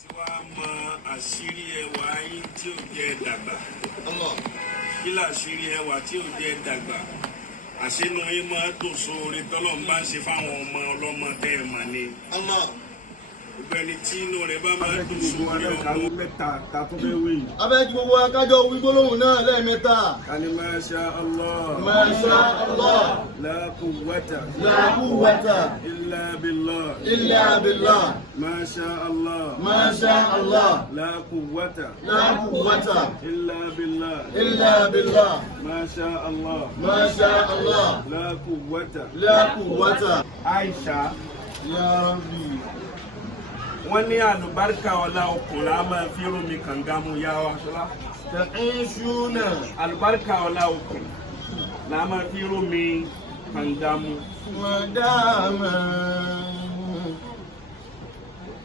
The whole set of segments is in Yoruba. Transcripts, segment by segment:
ti wá mọ àṣírí ẹwà yín tí ò jẹ́ dàgbà. Kí làṣírí ẹwà tí ò jẹ́ dàgbà? Àṣínú yín máa dùn sóore tọ́lọ́ ń bá ń ṣe fáwọn ọmọ ọlọ́mọ tẹ́ ẹ̀ mà ní. Ọ̀gbẹ́ni tí inú rẹ̀ bá máa dùn sóore ọmọ mẹ́ta ta tó fẹ́ wí. Abẹ́jú gbogbo akájọ wí gbólóhùn náà lẹ́ẹ̀mẹ́ta. Kani Masha Allah. Masha Allah. La quwwata. La quwwata. Illa billah. Illa billah. Masha Allah. Masha Allah. La quwwata. La quwwata. Illa billah. Illa billah. Masha Allah. Masha Allah. La quwwata. La quwwata. Aisha. Ya Rabbi. Wọ́n ní àlùbáríkà ọlá ọkùnrin a máa fi rómi kànga mu yá wa ṣọlá. Ta'ishuna. Àlùbáríkà ọlá ọkùnrin la máa fi rómi kànga mu. Madama.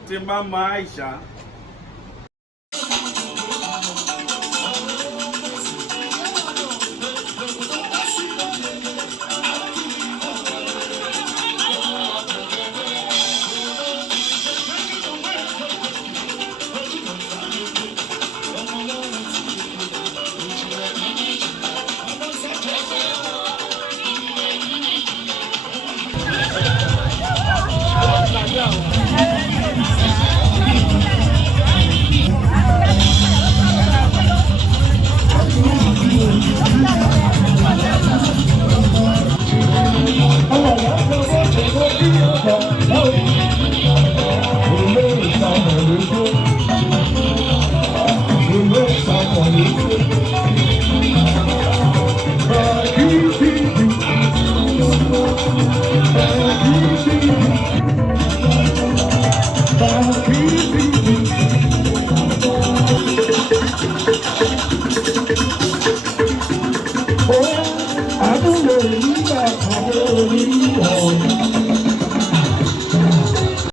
Tí n bá mọ Aisha.